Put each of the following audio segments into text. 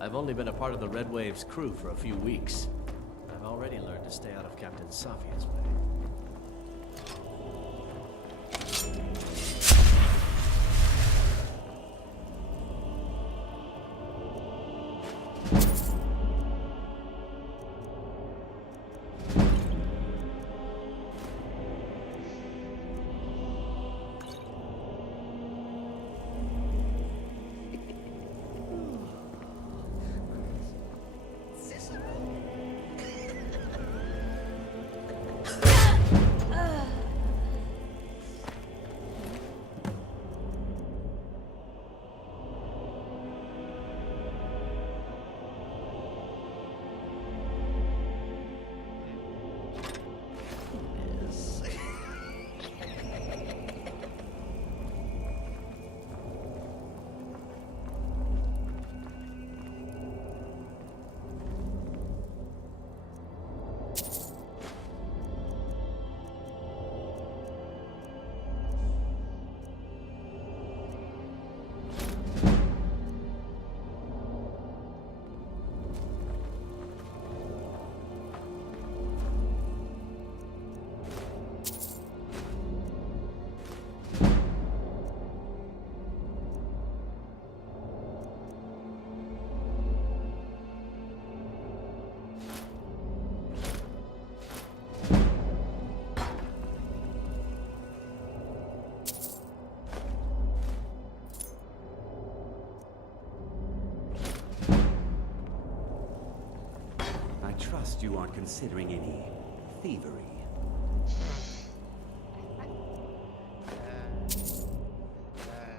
I've only been a part of the Red Wave's crew for a few weeks. I've already learned to stay out of Captain Safia's way. Trust you aren't considering any thievery.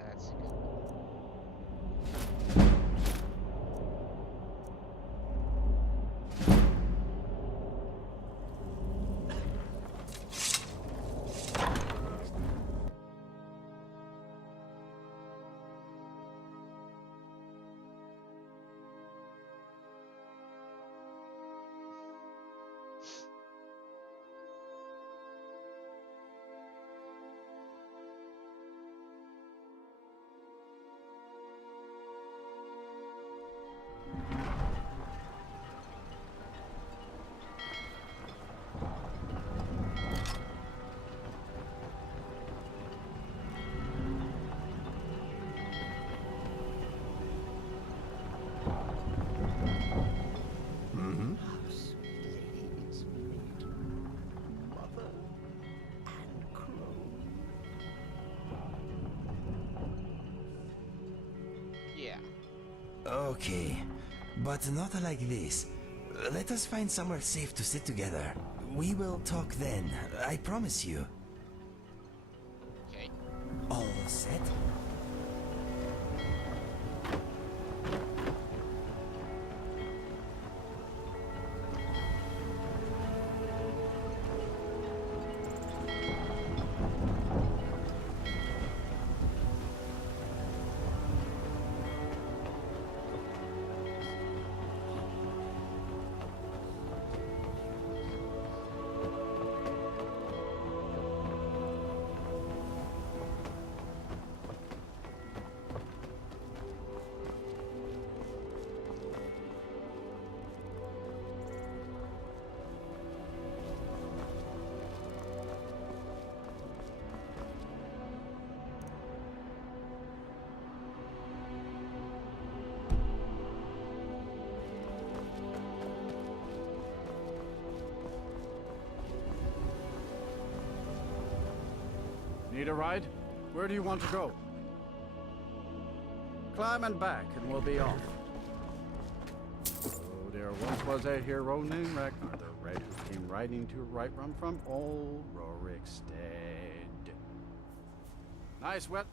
That's good. Okay, but not like this. Let us find somewhere safe to sit together. We will talk then, I promise you. Okay. All set? Need a ride? Where do you want to go? Climb and back, and we'll be off. Oh, there once was a hero named Ragnar the Red who came riding to right run from old Rorikstead. Nice wet.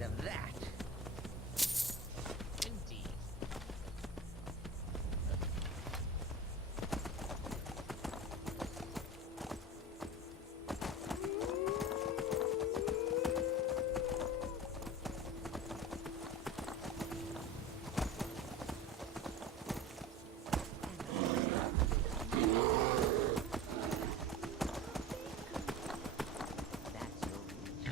kind of that. Indeed. That's your reason.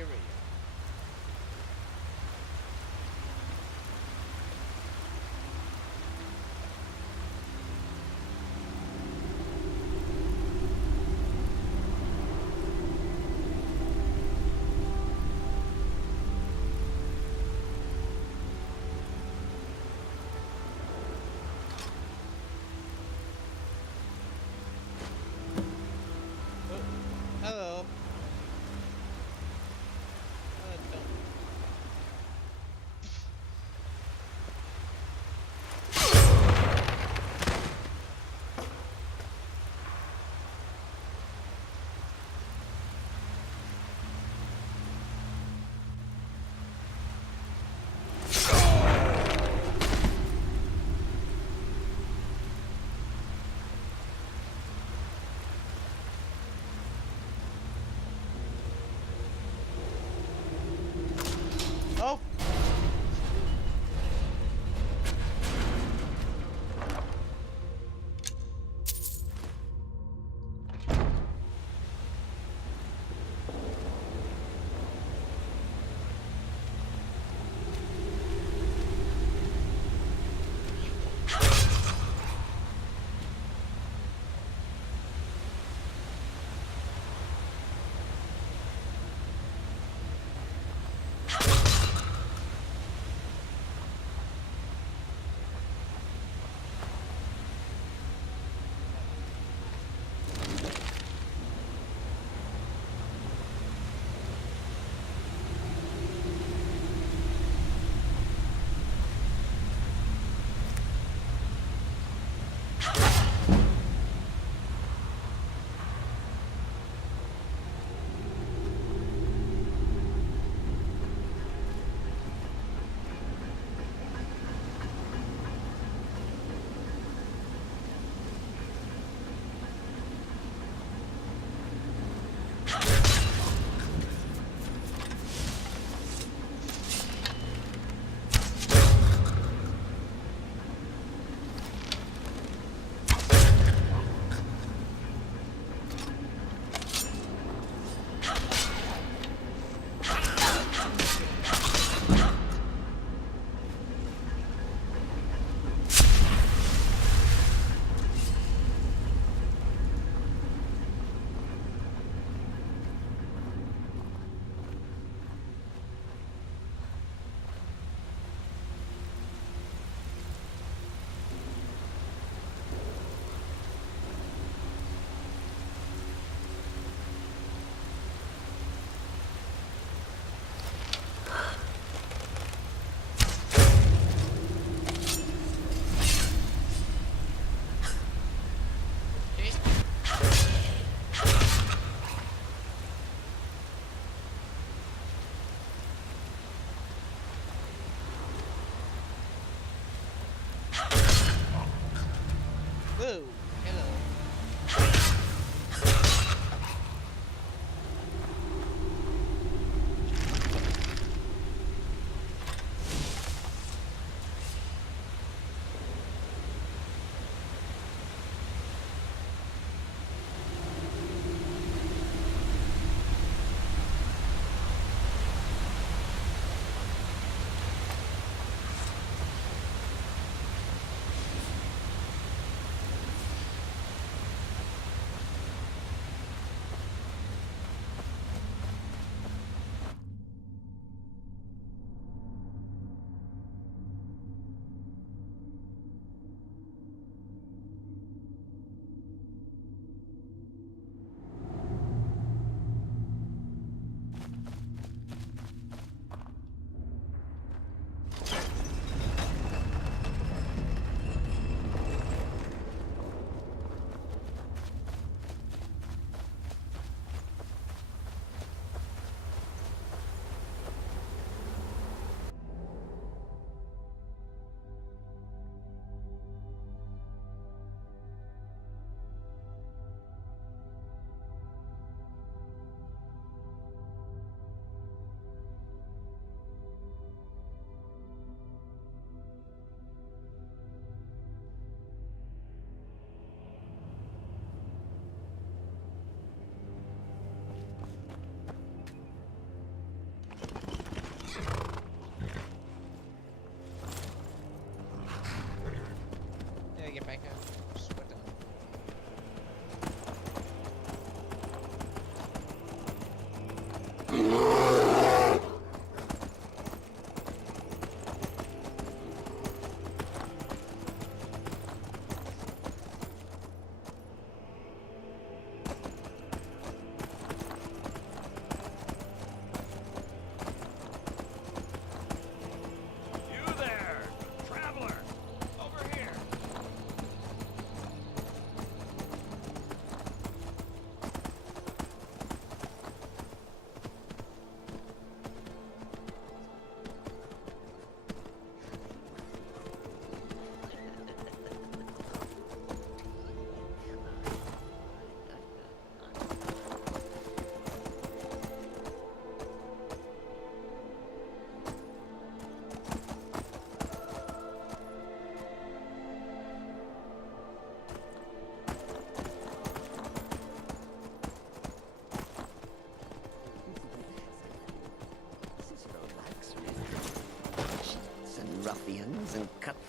area. Oh, hello. Don't. Oh! Whoa, hello.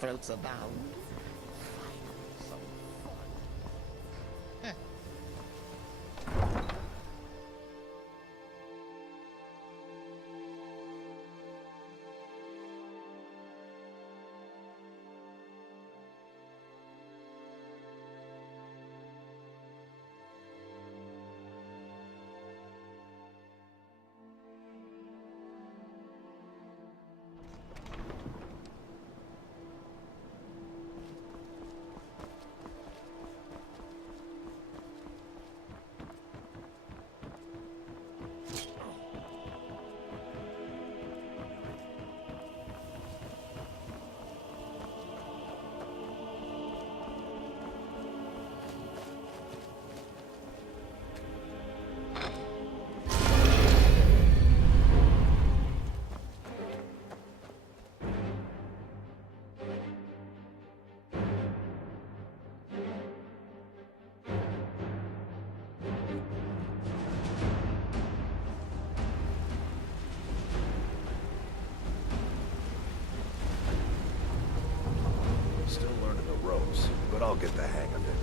cutthroats abound. Some fun. Still learning the ropes, but I'll get the hang of it.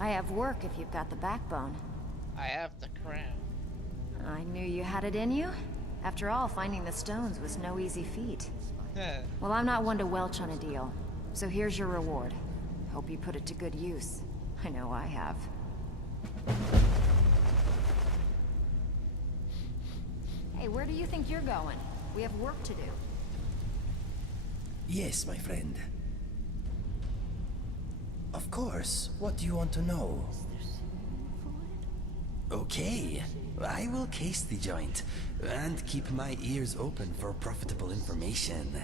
I have work if you've got the backbone. I have the crown. I knew you had it in you. After all, finding the stones was no easy feat. Well, I'm not one to welch on a deal, so here's your reward. Hope you put it to good use. I know I have. Hey, where do you think you're going? We have work to do. Yes, my friend. Of course. What do you want to know? Okay. I will case the joint and keep my ears open for profitable information.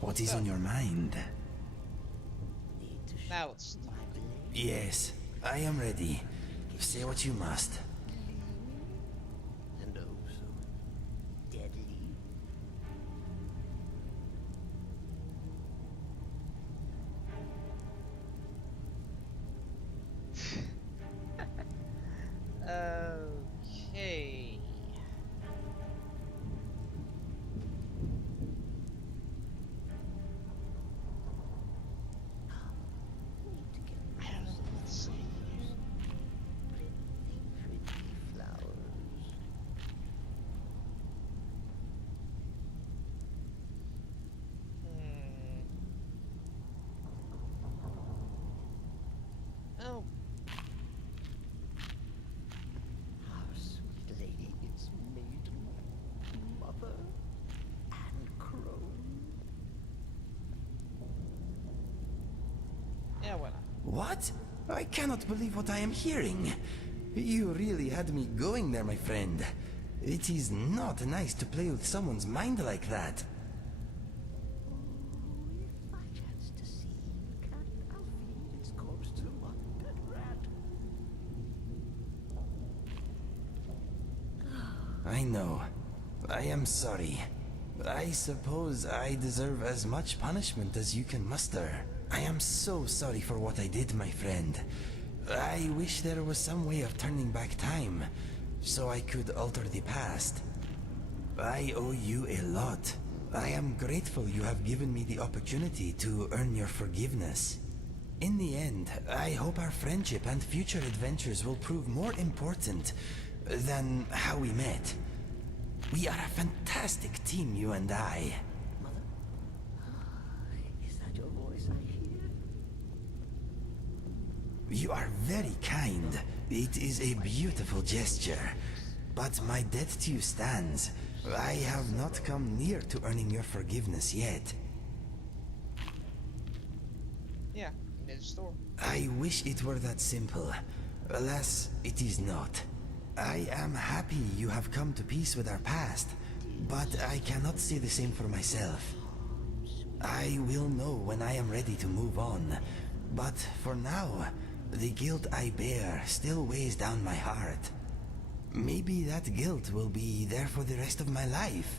What is on your mind? Now it's time. Yes, I am ready. Say what you must. And oh so deadly. Okay. I don't know. Let's see. Pretty flowers. Oh, Our sweet lady is maiden, mother, and crone. yeah, well. What? I cannot believe what I am hearing. You really had me going there, my friend. It is not nice to play with someone's mind like that. If I chance to see the cat, I'll feed its corpse to my pet rat. I know. I am sorry. I suppose I deserve as much punishment as you can muster. I am so sorry for what I did, my friend. I wish there was some way of turning back time, so I could alter the past. I owe you a lot. I am grateful you have given me the opportunity to earn your forgiveness. In the end, I hope our friendship and future adventures will prove more important than how we met. We are a fantastic team, you and I. Mother? Is that your voice I hear? You are very kind. It is a beautiful gesture. But my debt to you stands. I have not come near to earning your forgiveness yet. Yeah, in the store. I wish it were that simple. Alas, it is not. I am happy you have come to peace with our past, but I cannot say the same for myself. I will know when I am ready to move on, but for now, the guilt I bear still weighs down my heart. Maybe that guilt will be there for the rest of my life.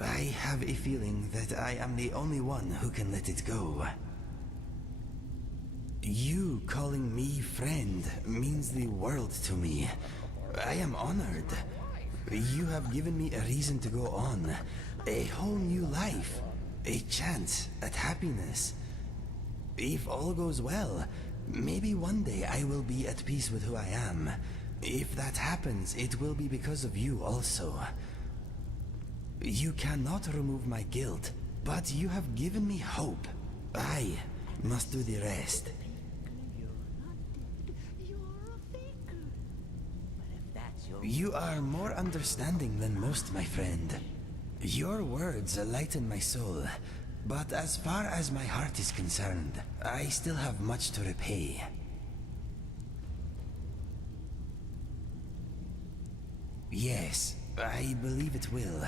I have a feeling that I am the only one who can let it go. You calling me friend means the world to me. I am honored. You have given me a reason to go on, a whole new life, a chance at happiness. If all goes well, maybe one day I will be at peace with who I am. If that happens, it will be because of you also. You cannot remove my guilt, but you have given me hope. I must do the rest. You are more understanding than most, my friend. Your words lighten my soul, but as far as my heart is concerned, I still have much to repay. Yes, I believe it will.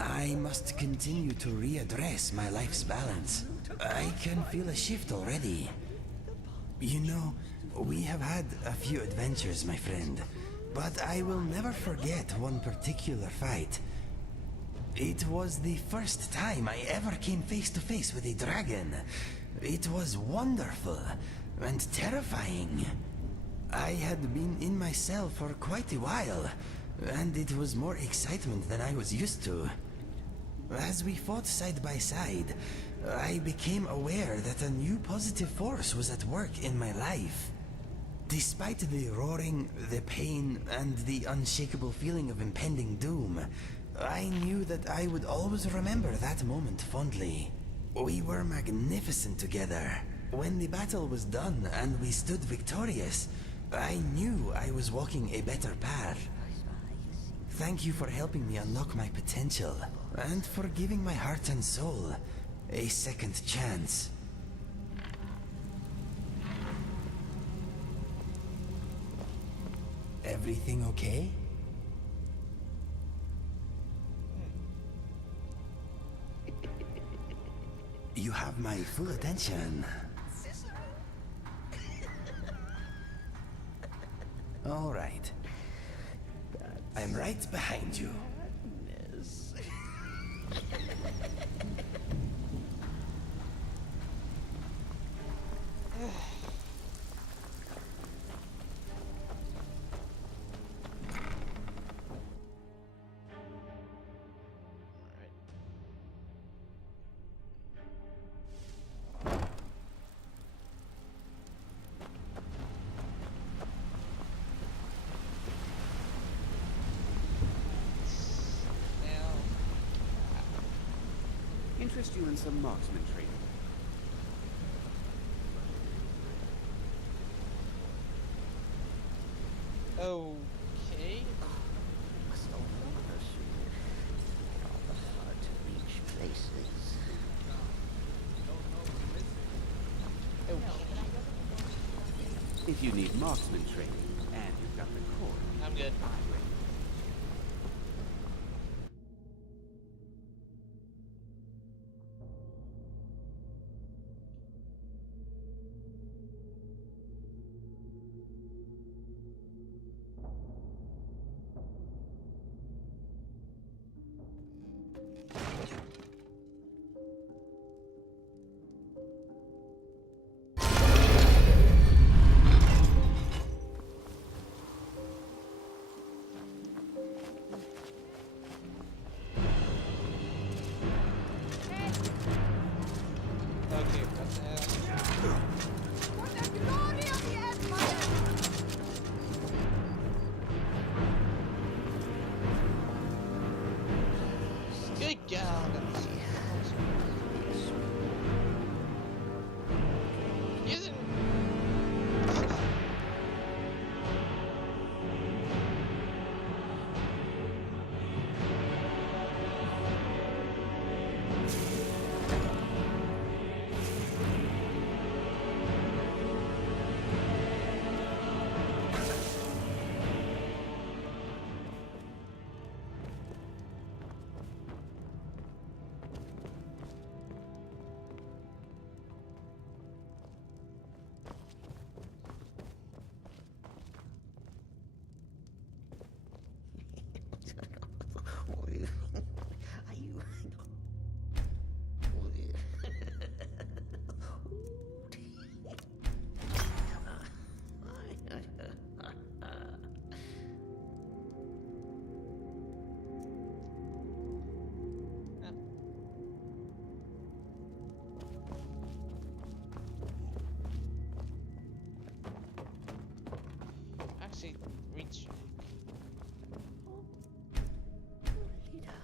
I must continue to readdress my life's balance. I can feel a shift already. You know, we have had a few adventures, my friend, but I will never forget one particular fight. It was the first time I ever came face to face with a dragon. It was wonderful and terrifying. I had been in my cell for quite a while, and it was more excitement than I was used to. As we fought side by side, I became aware that a new positive force was at work in my life. Despite the roaring, the pain, and the unshakable feeling of impending doom, I knew that I would always remember that moment fondly. We were magnificent together. When the battle was done and we stood victorious, I knew I was walking a better path. Thank you for helping me unlock my potential, and for giving my heart and soul a second chance. Everything okay? You have my full attention. All right. I'm right behind you. Interest you in some marksman training? Okay. Must all know us. Rather hard to reach places. Okay. If you need marksman training, and you've got the core, I'm good. I'm ready. say reach. Nothing else.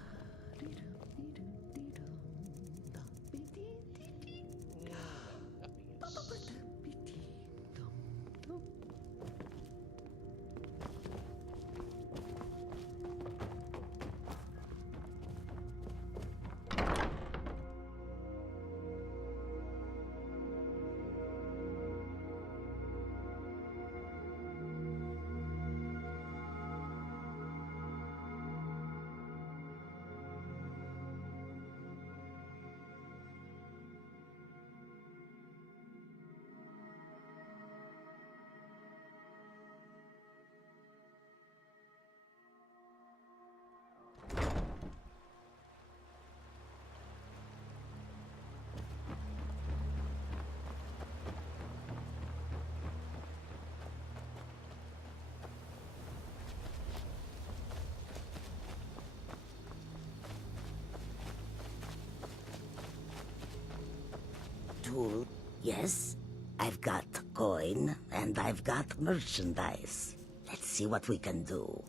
Dude, yes? I've got coin and I've got merchandise. Let's see what we can do.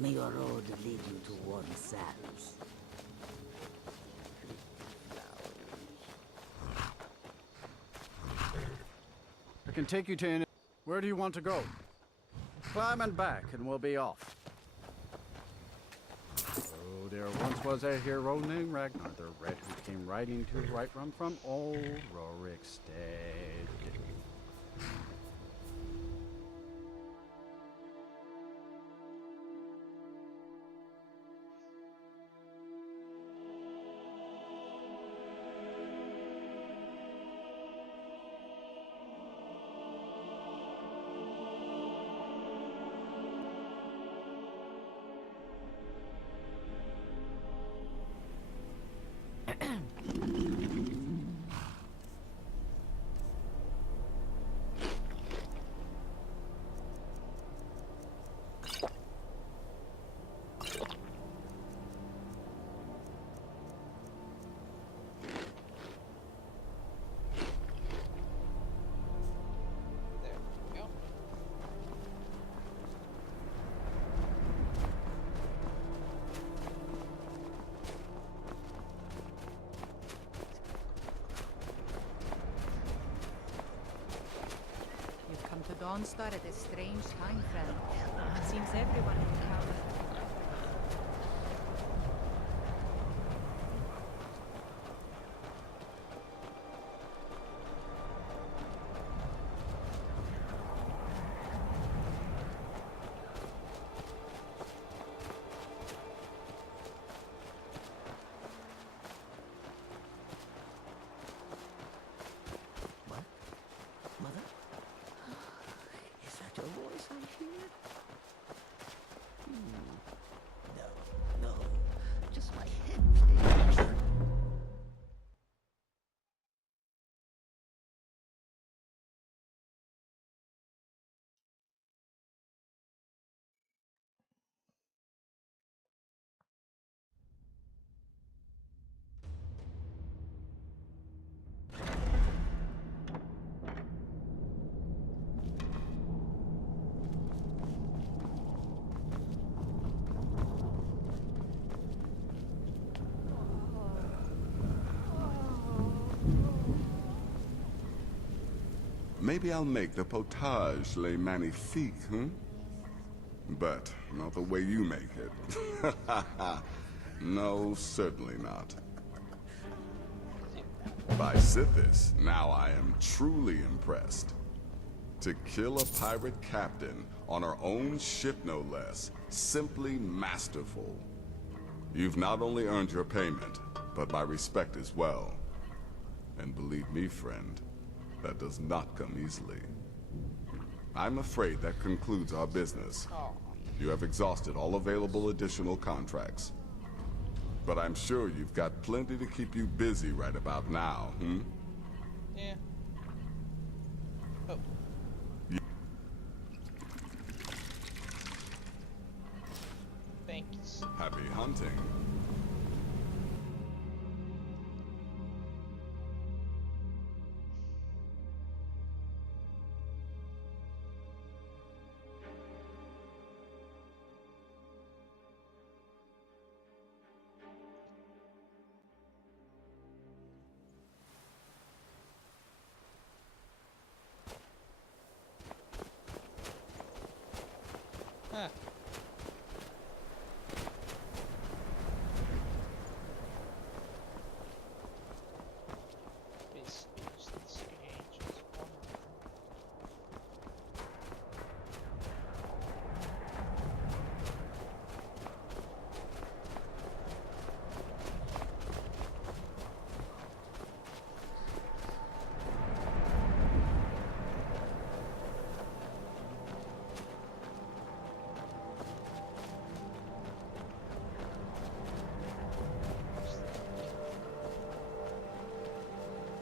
May your road lead you to warm sands. I can take you to any... Where do you want to go? Climb and back, and we'll be off. Oh, there once was a hero named Ragnar the Red who came riding to Whiterun from old Rorikstead. There we go. You've come to Dawnstar at a strange time, friend. It seems everyone in town. What? Mother? Is that your voice I hear? No, just my head, please. maybe I'll make the potage le magnifique, But not the way you make it. No, certainly not. By Sithis, now I am truly impressed. To kill a pirate captain on our own ship, no less. Simply masterful. You've not only earned your payment, but my respect as well. And believe me, friend, that does not come easily. I'm afraid that concludes our business. You have exhausted all available additional contracts. But I'm sure you've got plenty to keep you busy right about now, Yeah. Oh. Thanks. Happy hunting. Huh.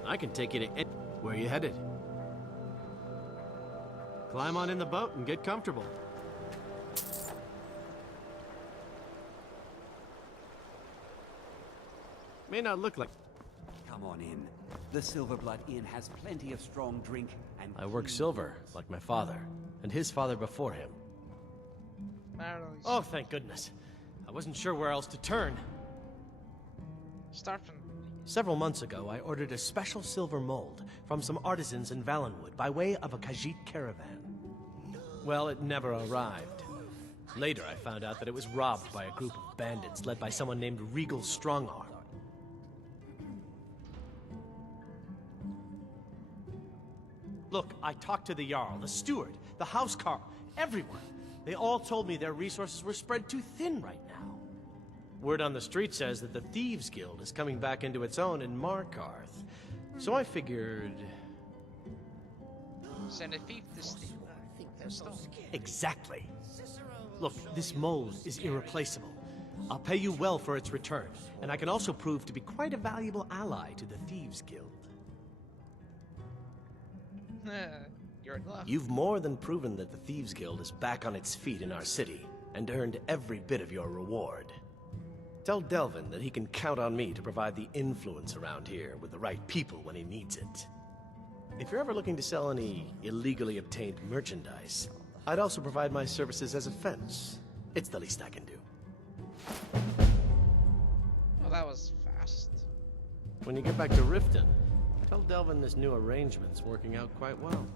I can take you to where are you headed? Climb on in the boat and get comfortable. May not look like... Come on in. The Silverblood Inn has plenty of strong drink and... I work silver, like my father, and his father before him. Oh, thank goodness. I wasn't sure where else to turn. Start from... Several months ago, I ordered a special silver mold from some artisans in Valenwood by way of a Khajiit caravan. Well, it never arrived. Later, I found out that it was robbed by a group of bandits led by someone named Regal Strongarm. Look, I talked to the Jarl, the steward, the housecarl, everyone. They all told me their resources were spread too thin right now. Word on the street says that the Thieves Guild is coming back into its own in Markarth. So I figured... Send a thief to steal. Exactly. Look, this mold is irreplaceable. I'll pay you well for its return, and I can also prove to be quite a valuable ally to the Thieves Guild. You're in luck. You've more than proven that the Thieves Guild is back on its feet in our city, and earned every bit of your reward. Tell Delvin that he can count on me to provide the influence around here with the right people when he needs it. If you're ever looking to sell any illegally obtained merchandise, I'd also provide my services as a fence. It's the least I can do. Well, that was fast. When you get back to Riften, tell Delvin this new arrangement's working out quite well.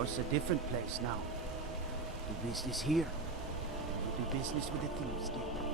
It's a different place now. Do business here. We do business with the Thieves Guild.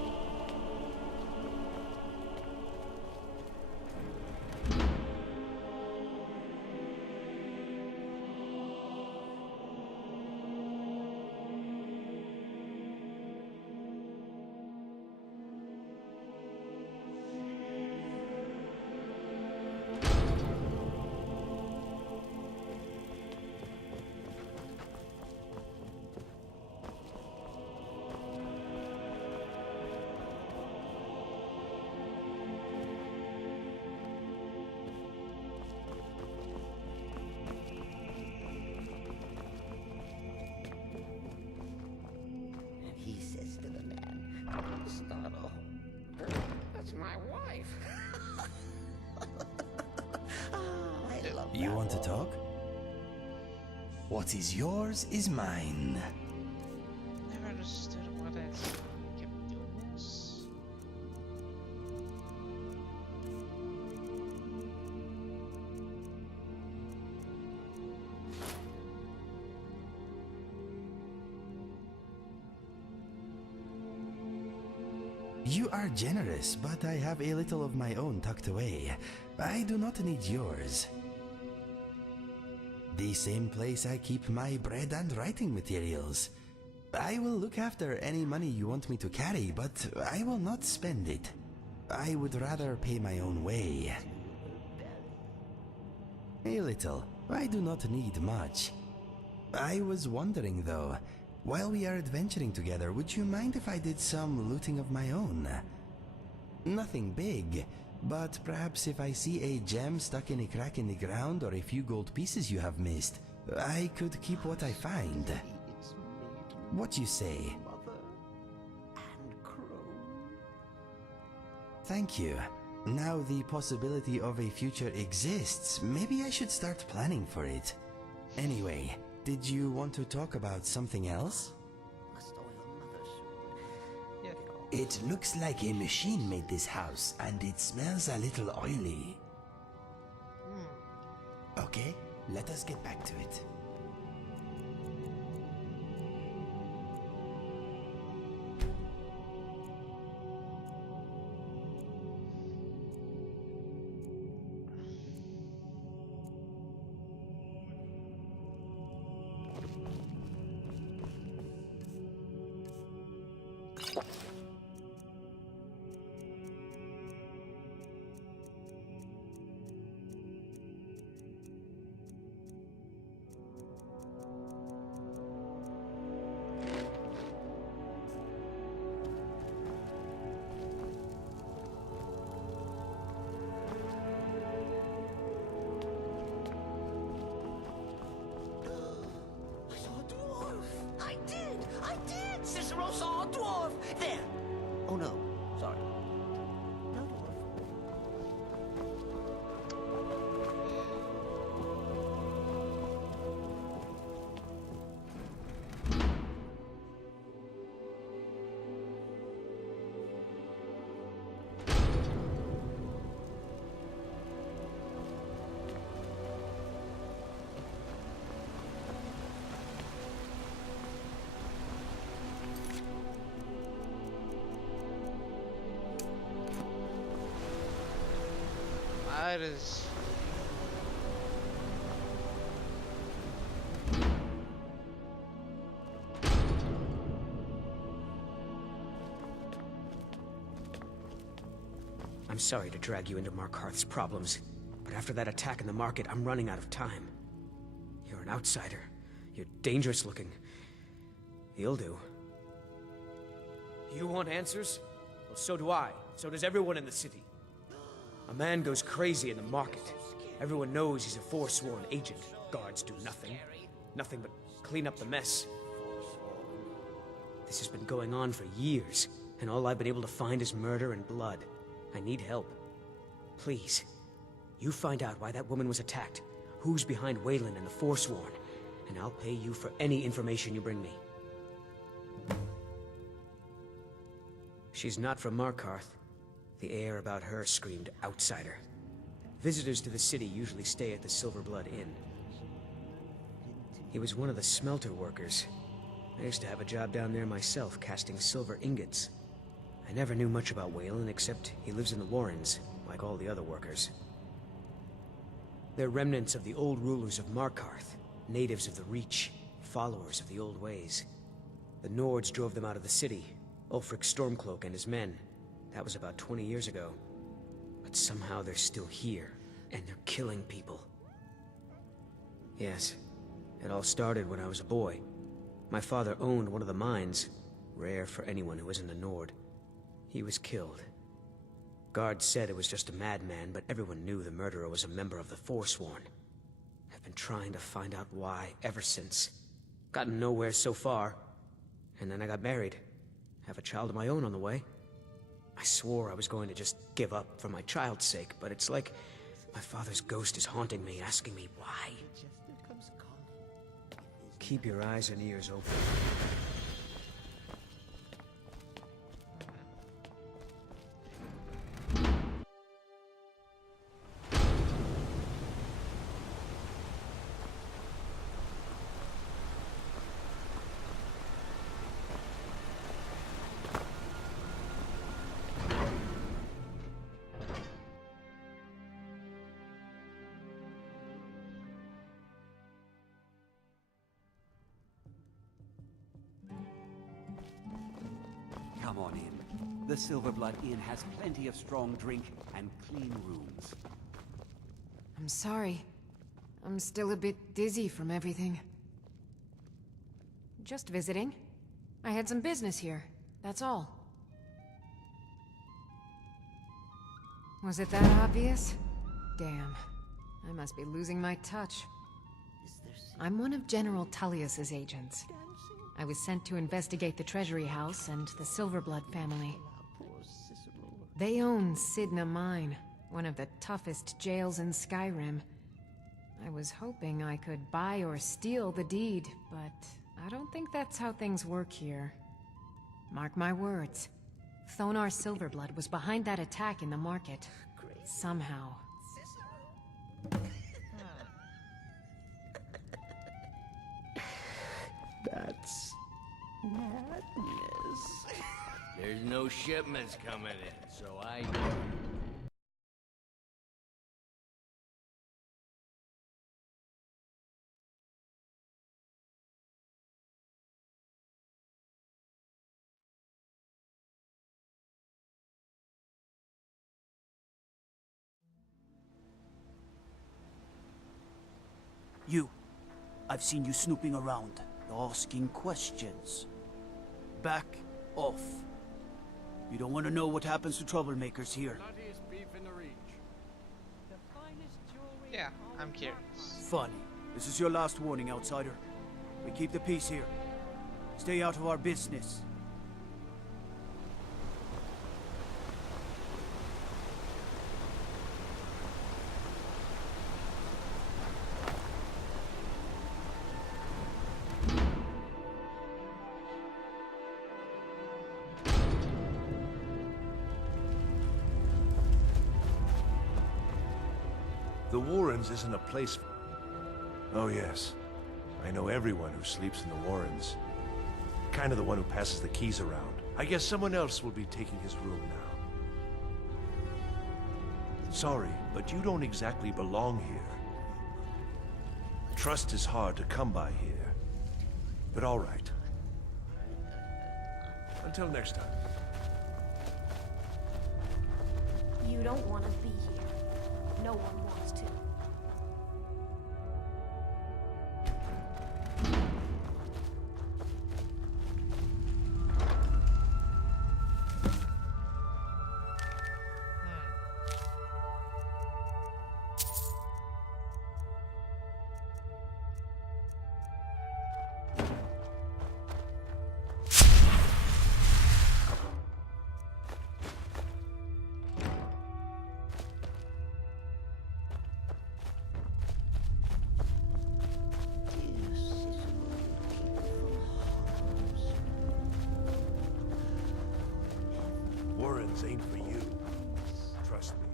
It's not a her. That's my wife. I love You that want to one. talk? What is yours is mine. Never understood why they kept doing this. You are generous, but I have a little of my own tucked away. I do not need yours. The same place I keep my bread and writing materials. I will look after any money you want me to carry, but I will not spend it. I would rather pay my own way. A little. I do not need much. I was wondering though, while we are adventuring together, would you mind if I did some looting of my own? Nothing big, but perhaps if I see a gem stuck in a crack in the ground or a few gold pieces you have missed, I could keep what I find. What you say? Mother and Crow. Thank you. Now the possibility of a future exists. Maybe I should start planning for it. Anyway, did you want to talk about something else? Must owe your mother soon. Yeah. It looks like a machine made this house, and it smells a little oily. Okay, let us get back to it. I saw a dwarf. I did. Cicero saw a dwarf. There. Oh no. Sorry. No dwarf. That is. I'm sorry to drag you into Markarth's problems, but after that attack in the market, I'm running out of time. You're an outsider. You're dangerous looking. You'll do. You want answers? Well, so do I. So does everyone in the city. A man goes crazy in the market. Everyone knows he's a forsworn agent. Guards do nothing. Nothing but clean up the mess. This has been going on for years, and all I've been able to find is murder and blood. I need help. Please, you find out why that woman was attacked, who's behind Waylon and the Forsworn, and I'll pay you for any information you bring me. She's not from Markarth. The air about her screamed outsider. Visitors to the city usually stay at the Silverblood Inn. He was one of the smelter workers. I used to have a job down there myself, casting silver ingots. I never knew much about Waylon, except he lives in the Warrens, like all the other workers. They're remnants of the old rulers of Markarth, natives of the Reach, followers of the old ways. The Nords drove them out of the city, Ulfric Stormcloak and his men. That was about 20 years ago. But somehow they're still here, and they're killing people. Yes, it all started when I was a boy. My father owned one of the mines, rare for anyone who isn't a Nord. He was killed. Guards said it was just a madman, but everyone knew the murderer was a member of the Forsworn. I've been trying to find out why ever since. Gotten nowhere so far. And then I got married. Have a child of my own on the way. I swore I was going to just give up for my child's sake, but it's like my father's ghost is haunting me, asking me why. Keep your eyes and ears open. Come on in. The Silverblood Inn has plenty of strong drink and clean rooms. I'm sorry. I'm still a bit dizzy from everything. Just visiting. I had some business here, that's all. Was it that obvious? Damn. I must be losing my touch. I'm one of General Tullius's agents. I was sent to investigate the Treasury House and the Silverblood family. They own Sidna Mine, one of the toughest jails in Skyrim. I was hoping I could buy or steal the deed, but I don't think that's how things work here. Mark my words. Thonar Silverblood was behind that attack in the market. Somehow. That's madness. There's no shipments coming in, so I... You. I've seen you snooping around, asking questions. Back off. You don't want to know what happens to troublemakers here. Yeah, I'm curious. Funny. This is your last warning, outsider. We keep the peace here. Stay out of our business. The Warrens isn't a place for... Oh yes. I know everyone who sleeps in the Warrens. Kind of the one who passes the keys around. I guess someone else will be taking his room now. Sorry, but you don't exactly belong here. Trust is hard to come by here. But all right. Until next time. You don't want to be here. No one wants to. Warrens ain't for you. Trust me.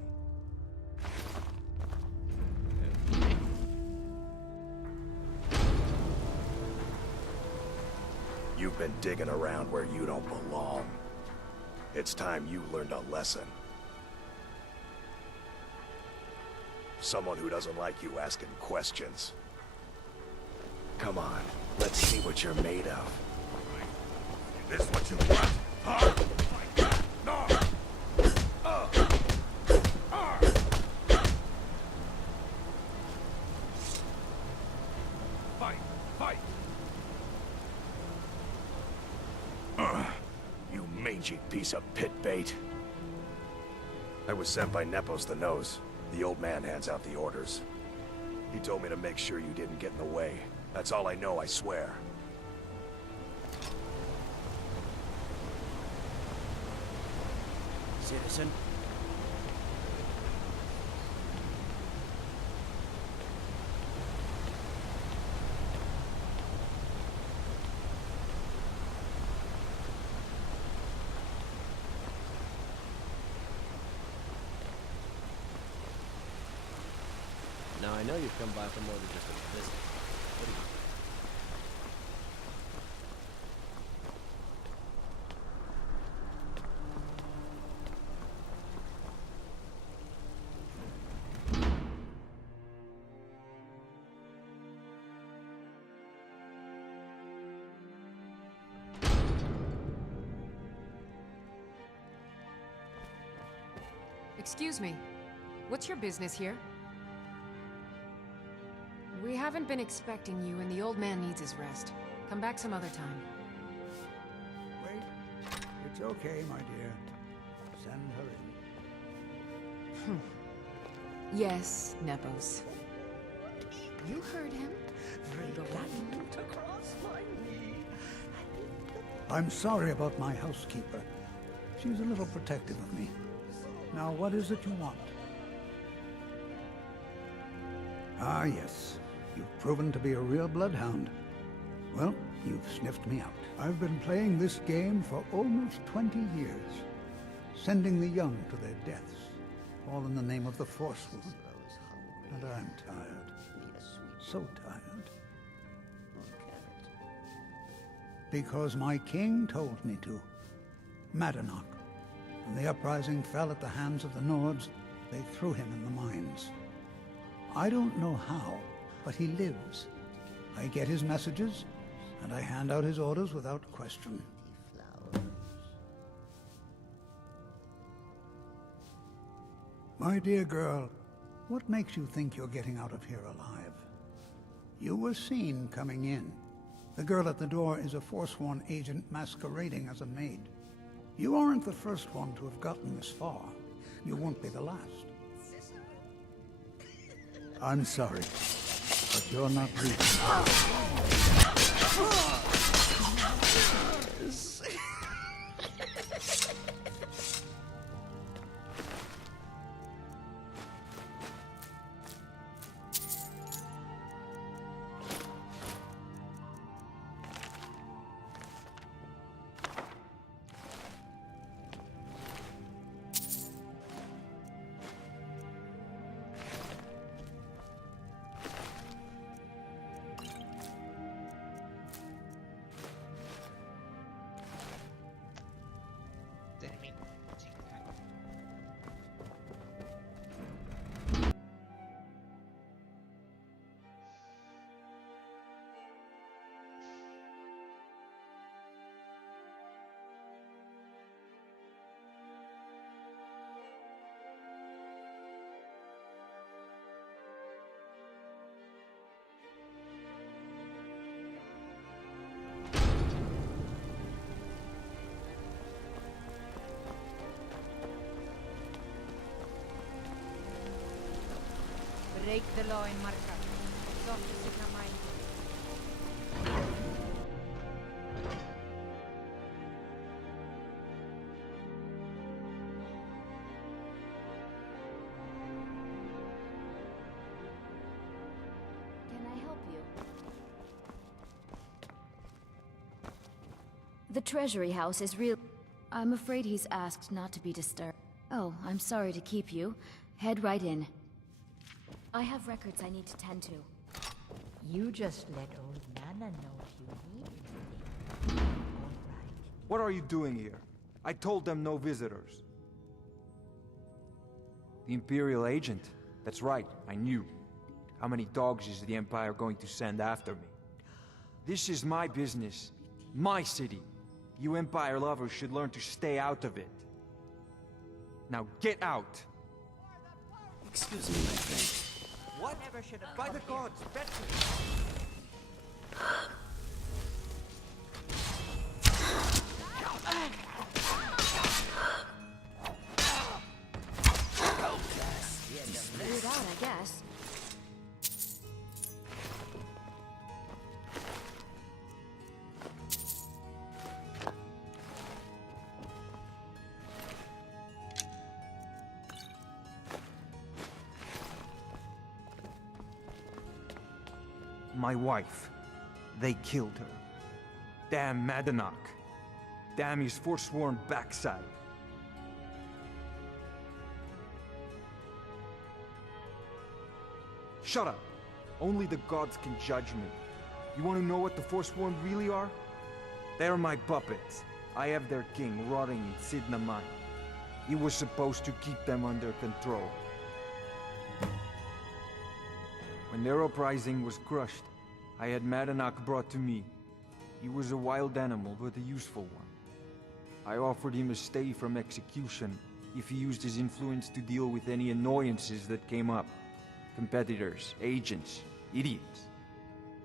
You've been digging around where you don't belong. It's time you learned a lesson. Someone who doesn't like you asking questions. Come on, let's see what you're made of. Is this what you want? Huh? No! Fight! Fight! You mangy piece of pit bait. I was sent by Nepos the Nose. The old man hands out the orders. He told me to make sure you didn't get in the way. That's all I know, I swear. citizen. Now, I know you've come by for more than just a visit. What do you... Excuse me. What's your business here? We haven't been expecting you, and the old man needs his rest. Come back some other time. Wait. It's okay, my dear. Send her in. Yes, Nepos. You heard him. Go back. I'm sorry about my housekeeper. She's a little protective of me. Now, what is it you want? Ah, yes. You've proven to be a real bloodhound. Well, you've sniffed me out. I've been playing this game for almost 20 years, sending the young to their deaths, all in the name of the Forsworn. And I'm tired. So tired. Because my king told me to. Madanach. When the uprising fell at the hands of the Nords, they threw him in the mines. I don't know how, but he lives. I get his messages, and I hand out his orders without question. My dear girl, what makes you think you're getting out of here alive? You were seen coming in. The girl at the door is a Forsworn agent masquerading as a maid. You aren't the first one to have gotten this far. You won't be the last. I'm sorry, but you're not leaving. Didn't mean to take that. Break the law in Marka. Soft signa mind. Can I help you? The Treasury House is real. I'm afraid he's asked not to be disturbed. Oh, I'm sorry to keep you. Head right in. I have records I need to tend to. You just let old Nana know if you need anything. All right. What are you doing here? I told them no visitors. The Imperial agent? That's right, I knew. How many dogs is the Empire going to send after me? This is my business. My city. You Empire lovers should learn to stay out of it. Now get out! Excuse me, my friend. What? By the gods, Betsy! Figured out, I guess. my wife. They killed her. Damn Madanach. Damn his forsworn backside. Shut up. Only the gods can judge me. You want to know what the Forsworn really are? They're my puppets. I have their king rotting in Sidna Mine. He was supposed to keep them under control. When their uprising was crushed, I had Madanach brought to me. He was a wild animal, but a useful one. I offered him a stay from execution if he used his influence to deal with any annoyances that came up. Competitors, agents, idiots.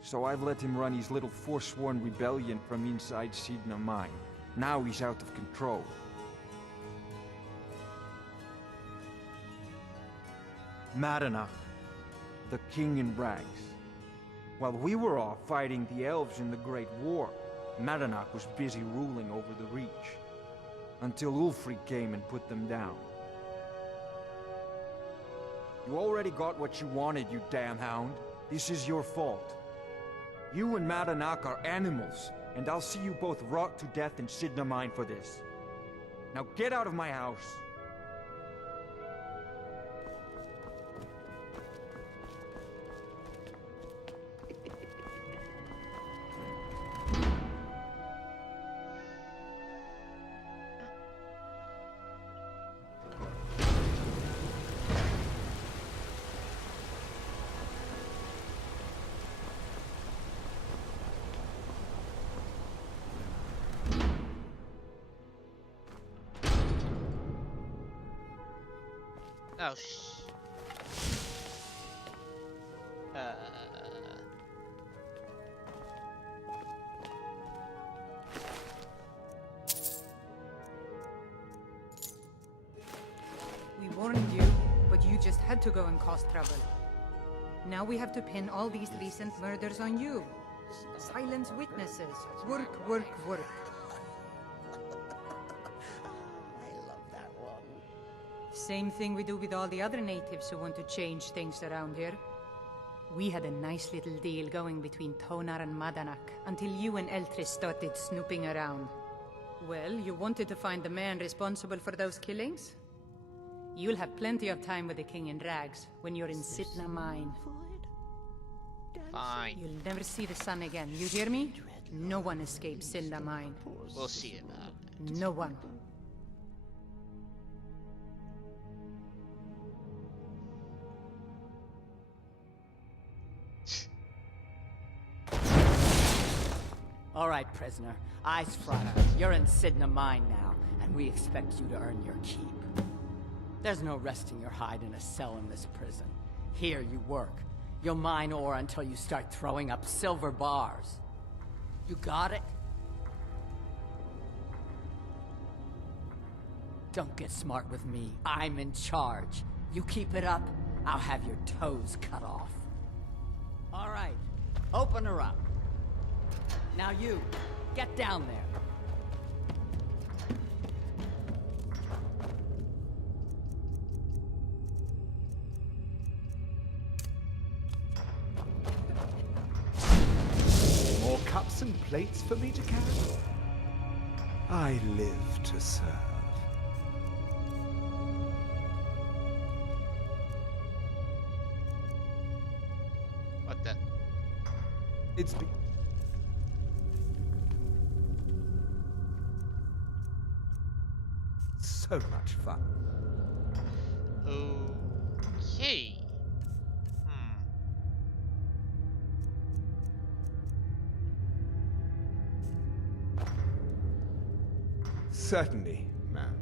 So I've let him run his little forsworn rebellion from inside Sidna Mine. Now he's out of control. Madanach, the king in rags. While we were off fighting the elves in the Great War, Madanach was busy ruling over the Reach. Until Ulfric came and put them down. You already got what you wanted, you damn hound. This is your fault. You and Madanach are animals, and I'll see you both rot to death in Sidna Mine for this. Now get out of my house. Oh, We warned you, but you just had to go and cause trouble. Now we have to pin all these recent murders on you. Silence witnesses. Work, work, work. Same thing we do with all the other natives who want to change things around here. We had a nice little deal going between Tonar and Madanach until you and Eltris started snooping around. Well, you wanted to find the man responsible for those killings? You'll have plenty of time with the king in rags when you're in Sidna Mine. Fine. You'll never see the sun again, you hear me? No one escapes Sidna Mine. We'll see about it. No one. All right, prisoner. Eyes front. You're in Sidna Mine now, and we expect you to earn your keep. There's no resting your hide in a cell in this prison. Here you work. You'll mine ore until you start throwing up silver bars. You got it? Don't get smart with me. I'm in charge. You keep it up, I'll have your toes cut off. All right, open her up. Now you, get down there. More cups and plates for me to carry? I live to serve. What the? It's so much fun. Okay. Certainly, ma'am.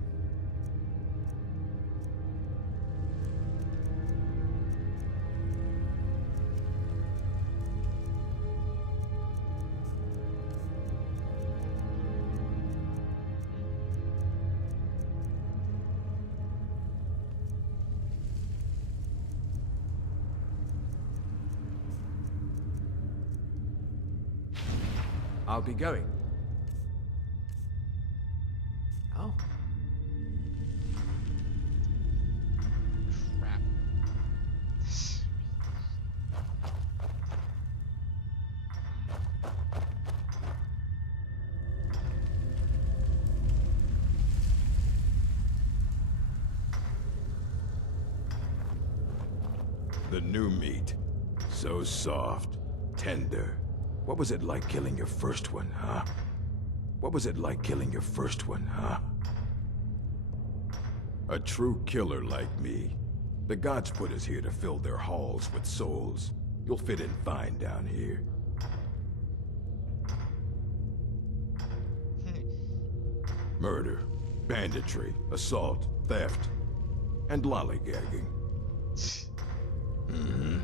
I'll be going. Oh. Crap. The new meat. So soft, tender. What was it like killing your first one, huh? What was it like killing your first one, huh? A true killer like me. The gods put us here to fill their halls with souls. You'll fit in fine down here. Murder, banditry, assault, theft, and lollygagging. Mm-hmm.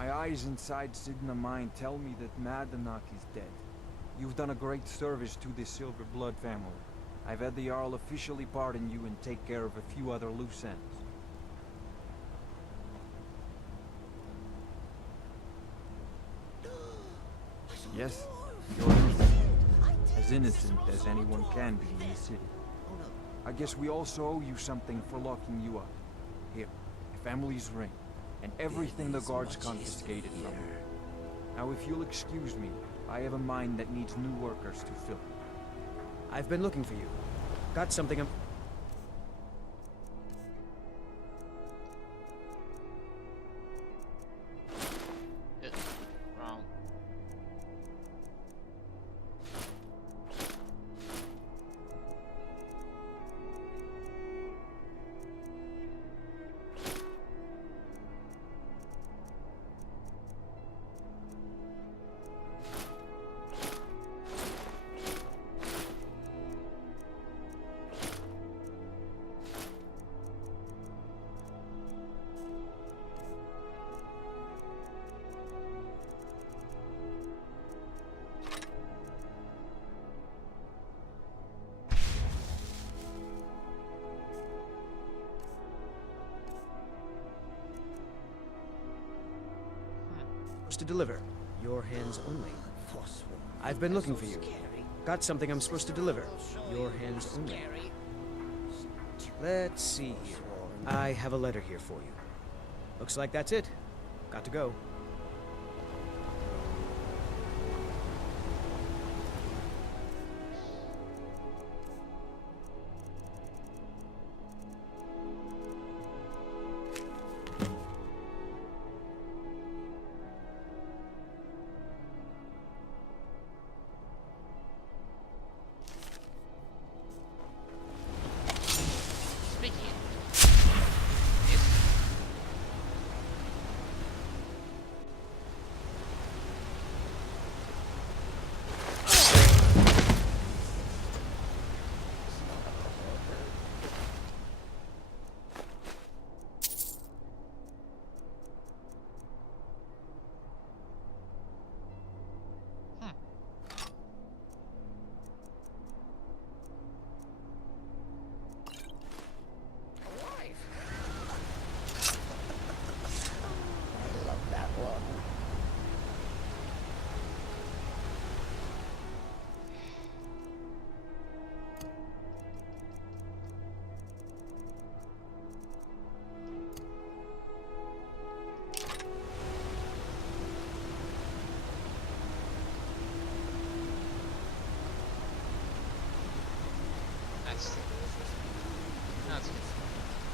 My eyes inside Sidna Mine tell me that Madanak is dead. You've done a great service to the Silver Blood family. I've had the Jarl officially pardon you and take care of a few other loose ends. Yes, you're innocent. As innocent as anyone can be in the city. I guess we also owe you something for locking you up. Here, your family's ring, and everything the guards confiscated from you. Now if you'll excuse me, I have a mine that needs new workers to fill. I've been looking for you. Got something Wrong. supposed to deliver. Your hands only. I've been looking for you. Got something I'm supposed to deliver. Your hands only. Let's see here. I have a letter here for you. Looks like that's it. Got to go.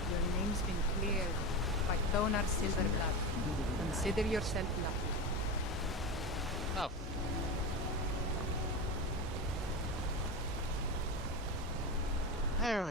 Your name's been cleared by Thonar Silverblood. Consider yourself lucky. Oh. There we